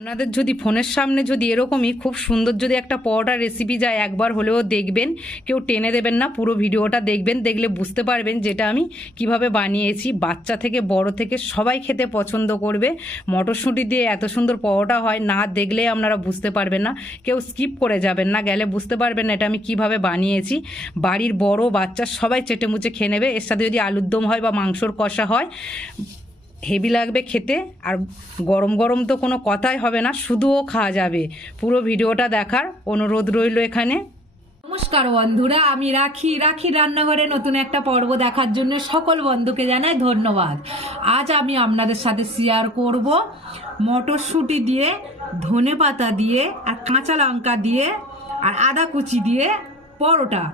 আপনাদের যদি ফোনের সামনে যদি এরকমই খুব সুন্দর যদি একটা পরোটার রেসিপি যায়, একবার হলেও দেখবেন, কেউ টেনে দেবেন না, পুরো ভিডিওটা দেখবেন। দেখলে বুঝতে পারবেন যেটা আমি কিভাবে বানিয়েছি। বাচ্চা থেকে বড় থেকে সবাই খেতে পছন্দ করবে। মটরশুঁটি দিয়ে এত সুন্দর পরোটা হয়, না দেখলে আপনারা বুঝতে পারবেন না। কেউ স্কিপ করে যাবেন না, গেলে বুঝতে পারবেন না এটা আমি কিভাবে বানিয়েছি। বাড়ির বড় বাচ্চা সবাই চেটে মুচে খেয়ে নেবে। এর সাথে যদি আলুর দম হয় বা মাংসর কষা হয়, হেভি লাগবে খেতে। আর গরম গরম তো কোনো কথাই হবে না, শুধুও খাওয়া যাবে। পুরো ভিডিওটা দেখার অনুরোধ রইল এখানে। নমস্কার বন্ধুরা, আমি রাখি রান্নাঘরে নতুন একটা পর্ব দেখার জন্য সকল বন্ধুকে জানাই ধন্যবাদ। আজ আমি আপনাদের সাথে শেয়ার করব মটরশুঁটি দিয়ে, ধনেপাতা দিয়ে আর কাঁচা লঙ্কা দিয়ে আর আদা কুচি দিয়ে পরোটা।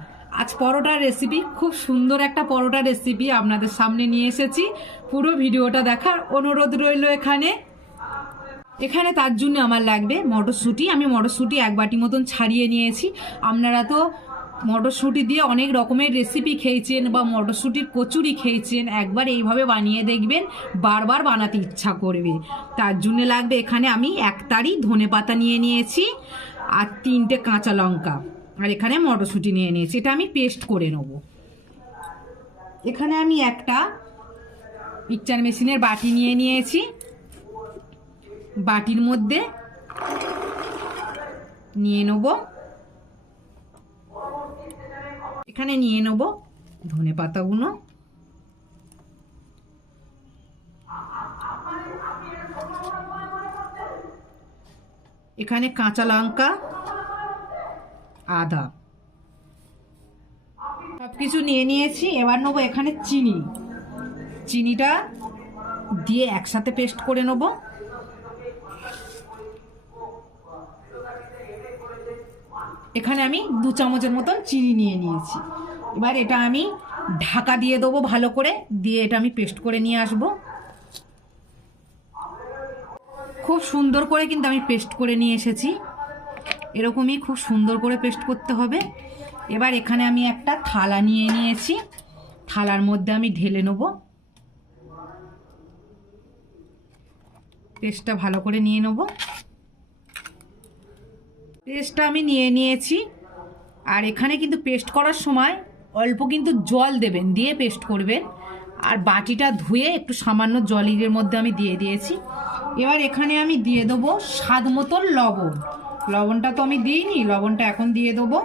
আজ পরোটার রেসিপি, খুব সুন্দর একটা পরোটা রেসিপি আপনাদের সামনে নিয়ে এসেছি। পুরো ভিডিওটা দেখার অনুরোধ রইল এখানে তার জন্য আমার লাগবে মটরশুঁটি। আমি মটরশুঁটি 1 বাটি মতন ছাড়িয়ে নিয়েছি। আপনারা তো মটরশুঁটি দিয়ে অনেক রকমের রেসিপি খেয়েছেন বা মটরশুঁটির কচুরি খেয়েছেন, একবার এইভাবে বানিয়ে দেখবেন, বারবার বানাতে ইচ্ছা করবে। তার জন্য লাগবে এখানে আমি 1 তাড়ি ধনেপাতা নিয়ে নিয়েছি আর 3টে কাঁচা লঙ্কা, আর এখানে মটরশুঁটি নিয়ে নিয়েছি। এটা আমি পেস্ট করে নেব। এখানে আমি একটা মিক্সচার মেশিনের বাটি নিয়ে নিয়েছি। বাটির মধ্যে নিয়ে নেব, এখানে নিয়ে নেব ধনেপাতাগুলো, এখানে কাঁচা লঙ্কা, আদা, সবকিছু নিয়ে নিয়েছি। এবার নেবো এখানে চিনিটা দিয়ে একসাথে পেস্ট করে নেব। এখানে আমি 2 চামচের মতন চিনি নিয়ে নিয়েছি। এবার এটা আমি ঢাকা দিয়ে দেবো ভালো করে, দিয়ে এটা আমি পেস্ট করে নিয়ে আসব। খুব সুন্দর করে কিন্তু আমি পেস্ট করে নিয়ে এসেছি। এরকমই খুব সুন্দর করে পেস্ট করতে হবে। এবার এখানে আমি একটা থালা নিয়ে নিয়েছি, থালার মধ্যে আমি ঢেলে নেব। পেস্টটা ভালো করে নিয়ে নেব। পেস্টটা আমি নিয়ে নিয়েছি। আর এখানে কিন্তু পেস্ট করার সময় অল্প কিন্তু জল দেবেন, দিয়ে পেস্ট করবেন। আর বাটিটা ধুয়ে একটু সামান্য জলের মধ্যে আমি দিয়ে দিয়েছি। এবার এখানে আমি দিয়ে দেবো স্বাদ মতন লবণ। লবণটা তো আমি দিইনি, লবণটা এখন দিয়ে দেবো।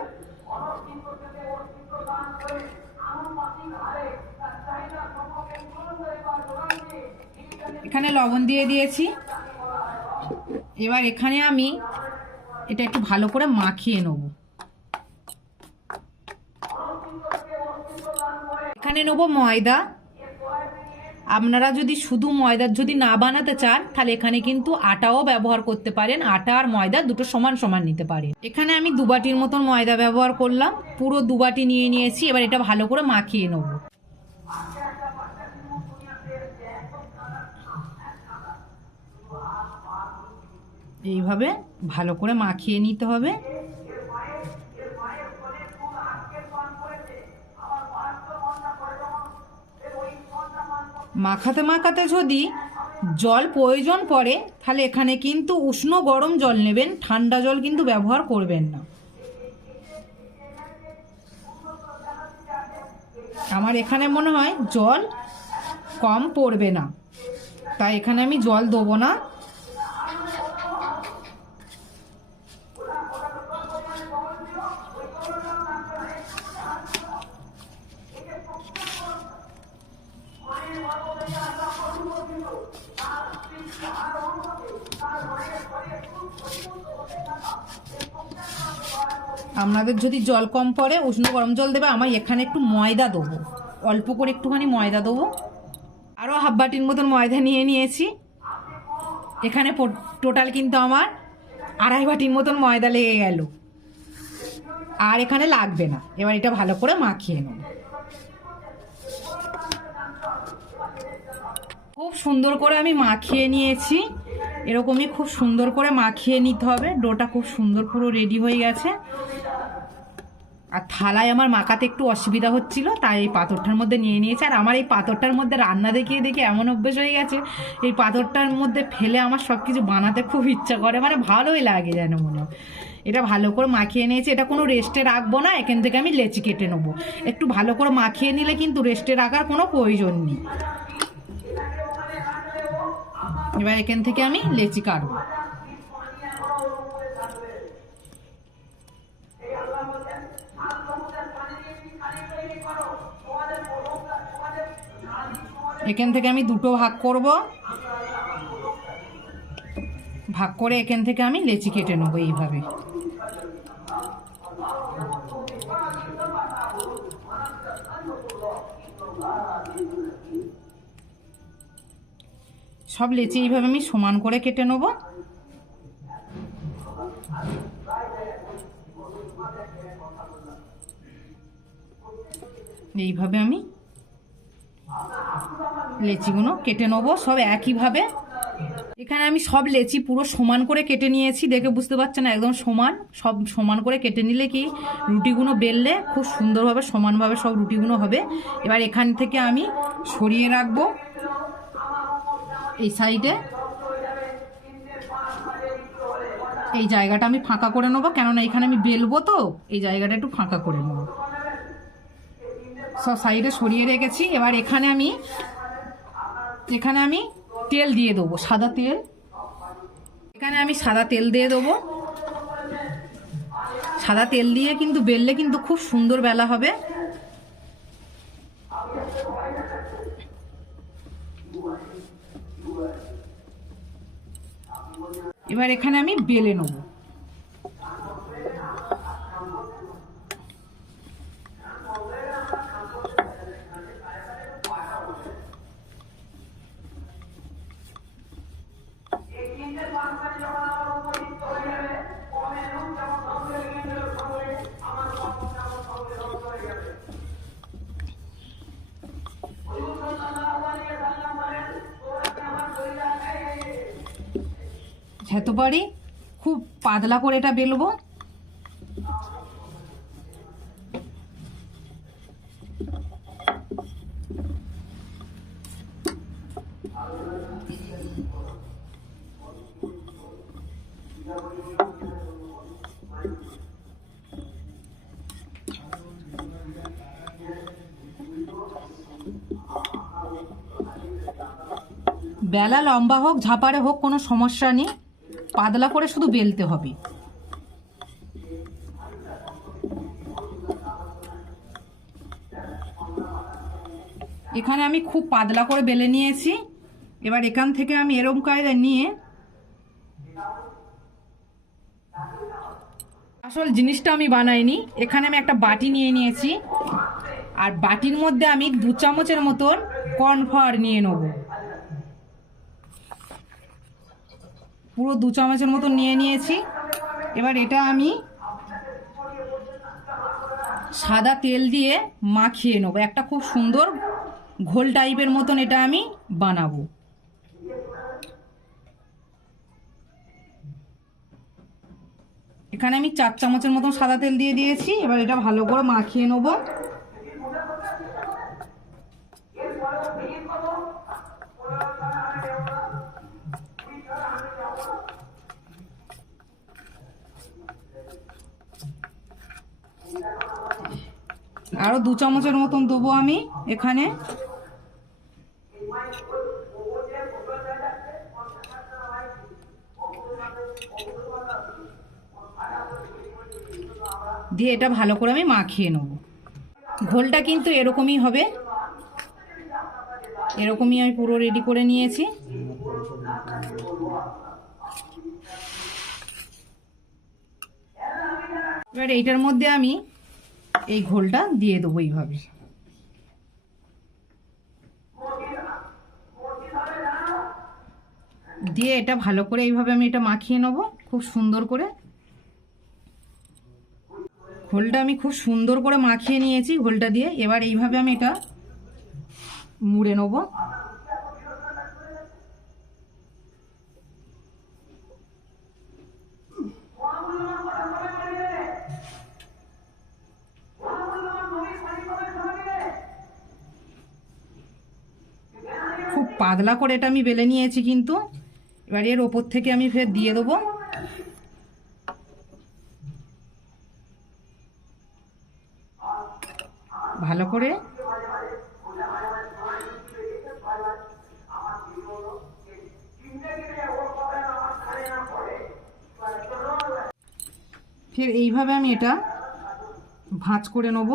এখানে লবণ দিয়ে দিয়েছি। এবার এখানে আমি এটা একটু ভালো করে মাখিয়ে নেব। এখানে নেব ময়দা। আপনারা যদি শুধু ময়দার যদি না বানাতে চান, তাহলে এখানে কিন্তু আটাও ব্যবহার করতে পারেন। আটা আর ময়দা দুটো সমান সমান নিতে পারেন। এখানে আমি 2 বাটির মতন ময়দা ব্যবহার করলাম, পুরো 2 বাটি নিয়ে নিয়েছি। এবার এটা ভালো করে মাখিয়ে নেব। এইভাবে ভালো করে মাখিয়ে নিতে হবে। মাখাতে মাখাতে যদি জল প্রয়োজন পড়ে, তাহলে এখানে কিন্তু উষ্ণ গরম জল নেবেন, ঠান্ডা জল কিন্তু ব্যবহার করবেন না। আমার এখানে মনে হয় জল কম পড়বে না, তাই এখানে আমি জল দেবো না। আপনাদের যদি জল কম পড়ে উষ্ণ গরম জল দেবে। আমার এখানে একটু ময়দা দেবো, অল্প করে একটুখানি ময়দা দেবো। আরও 1/2 বাটির মতন ময়দা নিয়ে নিয়েছি। এখানে টোটাল কিন্তু আমার 2.5 বাটির মতন ময়দা লেগে গেল, আর এখানে লাগবে না। এবার এটা ভালো করে মাখিয়ে নেব। খুব সুন্দর করে আমি মাখিয়ে নিয়েছি। এরকমই খুব সুন্দর করে মাখিয়ে নিতে হবে। ডোটা খুব সুন্দর পুরো রেডি হয়ে গেছে। আর থালায় আমার মাখাতে একটু অসুবিধা হচ্ছিল, তাই এই পাথরটার মধ্যে নিয়ে নিয়েছে। আর আমার এই পাথরটার মধ্যে রান্না দেখিয়ে দেখে এমন অভ্যেস হয়ে গেছে, এই পাথরটার মধ্যে ফেলে আমার সব কিছু বানাতে খুব ইচ্ছা করে, মানে ভালোই লাগে যেন মনে হয়। এটা ভালো করে মাখিয়ে নিয়েছি, এটা কোনো রেস্টে রাখবো না, এখান থেকে আমি লেচি কেটে নেবো। একটু ভালো করে মাখিয়ে নিলে কিন্তু রেস্টে রাখার কোনো প্রয়োজন নেই। এবার এখান থেকে আমি লেচি কাটবো। এখান থেকে আমি দুটো ভাগ করব, ভাগ করে এখান থেকে আমি লেচি কেটে নেবো এইভাবে। সব লেচি এইভাবে আমি সমান করে কেটে নেবো। এইভাবে আমি লেচিগুলো কেটে নেবো সব একইভাবে। এখানে আমি সব লেচি পুরো সমান করে কেটে নিয়েছি, দেখে বুঝতে পারছেন একদম সমান। সব সমান করে কেটে নিলে কি রুটিগুলো বেললে খুব সুন্দরভাবে সমানভাবে সব রুটিগুলো হবে। এবার এখান থেকে আমি সরিয়ে রাখবো এই সাইডে। এই জায়গাটা আমি ফাঁকা করে নেবো, কেননা এখানে আমি বেলবো, তো এই জায়গাটা একটু ফাঁকা করে নেবো। সব সাইডে সরিয়ে রেখেছি। এবার এখানে আমি তেল দিয়ে দেবো, সাদা তেল। এখানে আমি সাদা তেল দিয়ে দেবো। সাদা তেল দিয়ে কিন্তু বেললে কিন্তু খুব সুন্দর বেলা হবে। এবার এখানে আমি বেলে নেবো। যত পারি খুব পাতলা করে এটা বেলবো। বেলা লম্বা হোক ঝাপারে হোক কোনো সমস্যা নেই, পাতলা করে শুধু বেলতে হবে। এখানে আমি খুব পাতলা করে বেলে নিয়েছি। এবার এখান থেকে আমি এরকম কায়দায় নিয়ে আসল জিনিসটা আমি বানাইনি। এখানে আমি একটা বাটি নিয়ে নিয়েছি, আর বাটির মধ্যে আমি 2 চামচের মতন কর্নফ্লাওয়ার নিয়ে নেব। পুরো 2 চামচের মতন নিয়ে নিয়েছি। এবার এটা আমি সাদা তেল দিয়ে মাখিয়ে নেবো, একটা খুব সুন্দর ঘোল টাইপের মতন এটা আমি বানাবো। এখানে আমি 4 চামচের মতন সাদা তেল দিয়ে দিয়েছি। এবার এটা ভালো করে মাখিয়ে নেবো। আরো 2 চামচের মতন দেবো আমি এখানে। দিয়ে এটা ভালো করে আমি মাখিয়ে নেব। ঘোলটা কিন্তু এরকমই হবে, এরকমই আমি পুরো রেডি করে নিয়েছি। এবার এইটার মধ্যে আমি এই ঘোলটা দিয়ে দেবো এইভাবে। দিয়ে এটা ভালো করে এইভাবে আমি এটা মাখিয়ে নেব খুব সুন্দর করে। ঘোলটা আমি খুব সুন্দর করে মাখিয়ে নিয়েছি ঘোলটা দিয়ে। এবার এইভাবে আমি এটা মুড়ে নেব। পাতলা করে এটা আমি বেলে নিয়েছি, কিন্তু এবার এর ওপর থেকে আমি ফের দিয়ে দেবো ভালো করে। ফের এইভাবে আমি এটা ভাঁজ করে নেব।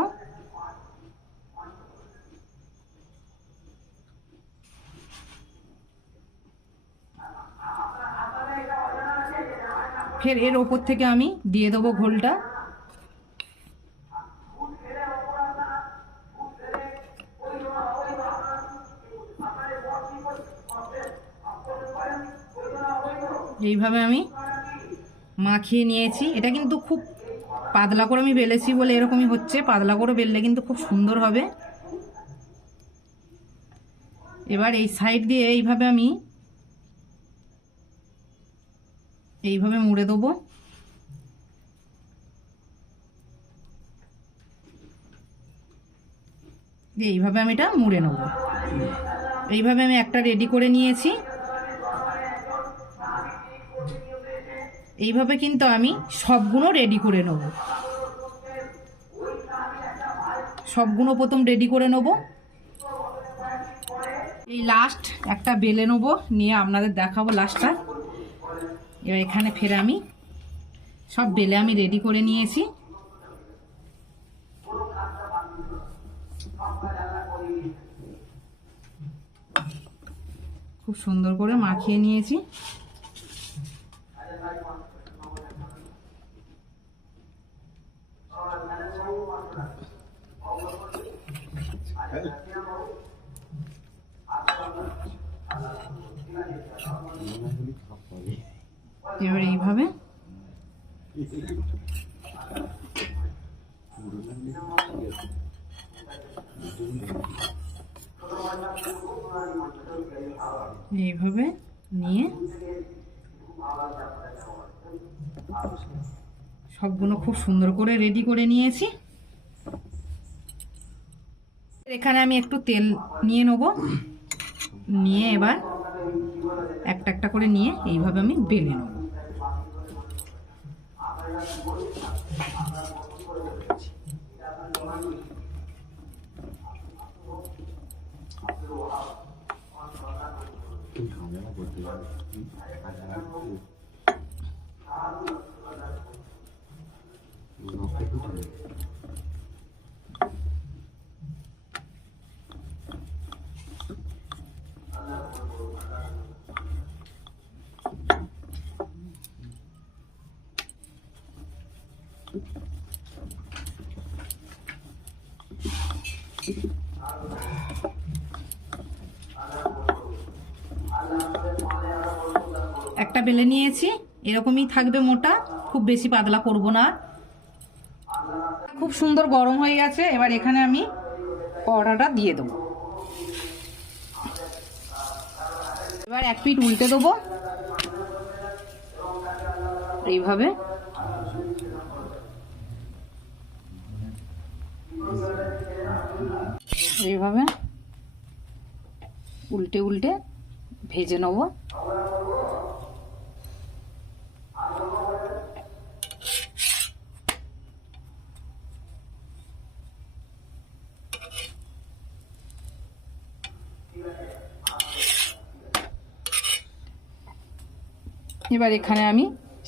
ফের এর ওপর থেকে আমি দিয়ে দেবো ঘোলটা। এইভাবে আমি মাখিয়ে নিয়েছি। এটা কিন্তু খুব পাতলা করে আমি বেলেছি বলে এরকমই হচ্ছে, পাতলা করে বেললে কিন্তু খুব সুন্দর হবে। এবার এই সাইড দিয়ে এইভাবে আমি এইভাবে মুড়ে দেবো। এইভাবে আমি এটা মুড়ে নেব। এইভাবে আমি একটা রেডি করে নিয়েছি। এইভাবে কিন্তু আমি সবগুলো রেডি করে নেব। সবগুলো প্রথম রেডি করে নেব। এই লাস্ট একটা বেলে নেব, নিয়ে আপনাদের দেখাবো লাস্টটা। এবার এখানে ফের আমি সব বেলে আমি রেডি করে নিয়েছি। খুব সুন্দর করে মাখিয়ে নিয়েছি। এবার এইভাবে এইভাবে নিয়ে সবগুলো খুব সুন্দর করে রেডি করে নিয়েছি। এখানে আমি একটু তেল নিয়ে নেব, নিয়ে এবার একটা একটা করে নিয়ে এইভাবে আমি বেলে নেব। একটা বেলে নিয়েছি, এরকমই থাকবে মোটা, খুব বেশি পাতলা করব না। খুব সুন্দর গরম হয়ে গেছে। এবার এখানে আমি পরোটাটা দিয়ে দেবো। এবার এক পিঠ উল্টে দেবো এইভাবে। এইভাবে উল্টে উল্টে ভেজে নেব। এবার এখানে আমি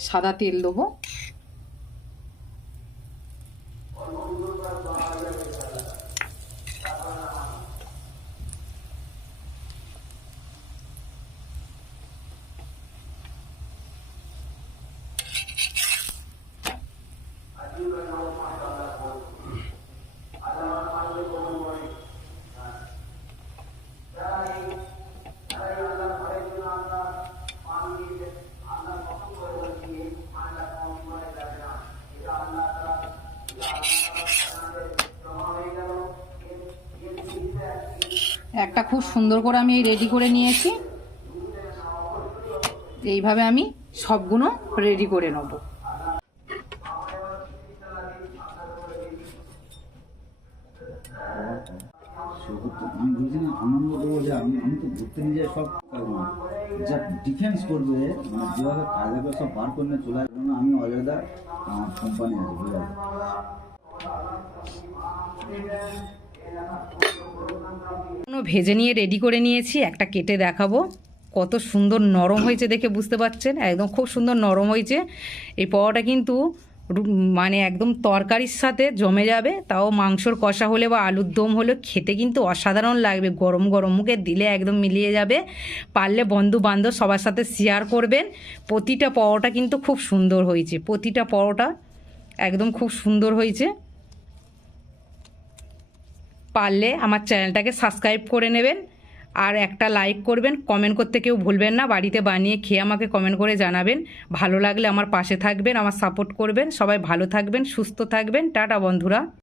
সাদা তেল দেবো। একটা খুব সুন্দর করে আমি রেডি করে নিয়েছি। এইভাবে আমি সবগুলো রেডি করে নেব। আমি বলছিলাম আনন্দ দেবো যে আমি তো ঘুরতে নিয়ে যাই সব যা ডিফেন্স করবে, মানে যেভাবে কায়দাকে সব বার করে নিয়ে চলে আসবে না, আমি অজাদা কোম্পানি আছে বুঝতে ভেজে নিয়ে রেডি করে নিয়েছি, একটা কেটে দেখাবো। কত সুন্দর নরম হয়েছে দেখে বুঝতে পারছেন, একদম খুব সুন্দর নরম হয়েছে। এই পাওয়াটা কিন্তু মানে একদম তরকারির সাথে জমে যাবে, তাও মাংসর কষা হলে বা আলুর দম হলে খেতে কিন্তু অসাধারণ লাগবে। গরম গরম মুখে দিলে একদম মিলিয়ে যাবে। পারলে বন্ধু বান্ধব সবার সাথে শেয়ার করবেন। প্রতিটা পাওয়াটা কিন্তু খুব সুন্দর হয়েছে, প্রতিটা পাওয়াটা একদম খুব সুন্দর হয়েছে। পারলে আমার চ্যানেলটাকে সাবস্ক্রাইব করে নেবেন, আর একটা লাইক করবেন, কমেন্ট করতে কেউ ভুলবেন না। বাড়িতে বানিয়ে খেয়ে আমাকে কমেন্ট করে জানাবেন। ভালো লাগলে আমার পাশে থাকবেন, আমার সাপোর্ট করবেন। সবাই ভালো থাকবেন, সুস্থ থাকবেন। টাটা বন্ধুরা।